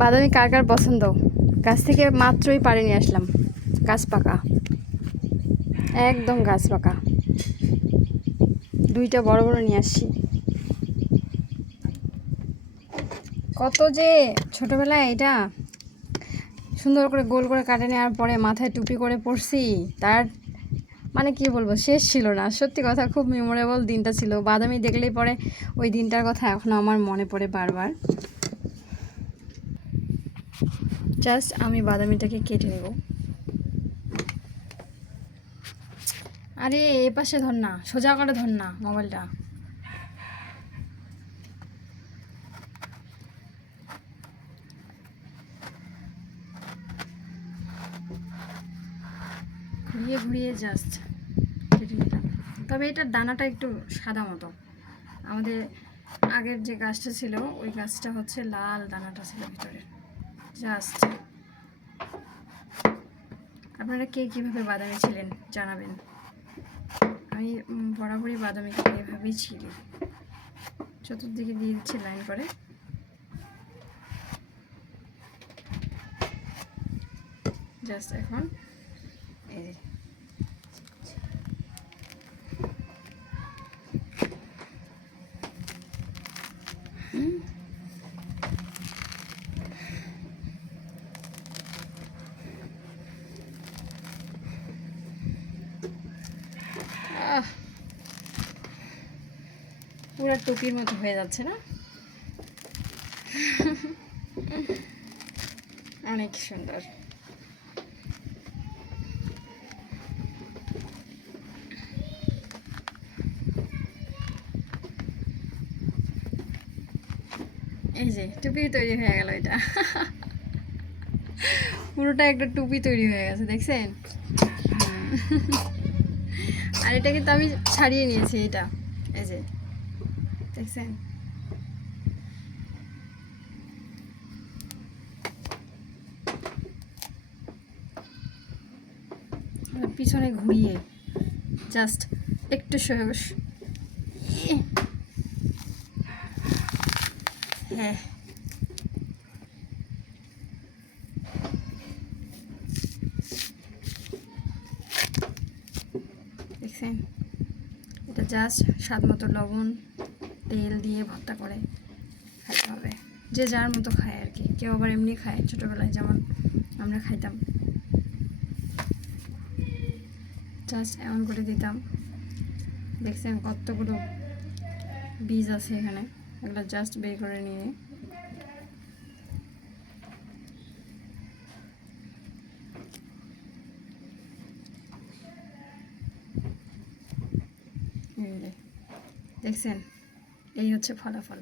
বাদামি কার কার পছন্দ? গাছ থেকে মাত্রই পাড়ে নিয়ে আসলাম, গাছ পাকা, একদম গাছ পাকা। দুইটা বড় বড় নিয়ে আসছি। কত যে ছোটবেলায় এটা সুন্দর করে গোল করে কাটে নেওয়ার পরে মাথায় টুপি করে পড়ছি, তার মানে কি বলবো, শেষ ছিল না। সত্যি কথা, খুব মেমোরেবল দিনটা ছিল। বাদামি দেখলেই পরে ওই দিনটার কথা এখনও আমার মনে পড়ে বারবার। জাস্ট আমি বাদামিটাকে কেটে নেব। আরে এ পাশে ধর না, সোজা করে ধর না মোবাইলটা। ঘুরিয়ে ঘুরিয়ে জাস্ট কেটে নিলাম। তবে এটার দানাটা একটু সাদা মতো। আমাদের আগের যে গাছটা ছিল ওই গাছটা হচ্ছে লাল দানাটা ছিল ভিতরে। জাস্ট আপনারা কে কীভাবে বাদামি ছিলেন জানাবেন। আমি বরাবরই বাদামিকে এভাবেই ছিলি। চতুর্দিকে দিয়ে দিচ্ছি লাইন করে। জাস্ট এখন এই পুরো টুপির মতো হয়ে যাচ্ছে না? অনেক সুন্দর। এই যে টুপি তৈরি হয়ে গেল। এটা পুরোটা একটা টুপি তৈরি হয়ে গেছে, দেখছেন? আর এটা কিন্তু আমি ছাড়িয়ে নিয়েছি। এটা এই যে দেখছেন, পিছনে ঘুরিয়ে জাস্ট একটু হ্যাঁ, দেখছেন? এটা জাস্ট স্বাদ মতো লবণ তেল দিয়ে ভর্তা করে খাইতে হবে। যে যার মতো খায় আর কি। কেউ আবার এমনি খায়, ছোটোবেলায় যেমন আমরা খাইতাম। জাস্ট এমন করে দিতাম। দেখছেন কতগুলো বীজ আছে এখানে, এগুলো জাস্ট বের করে নিয়ে দেখছেন, এই হচ্ছে ফলাফল।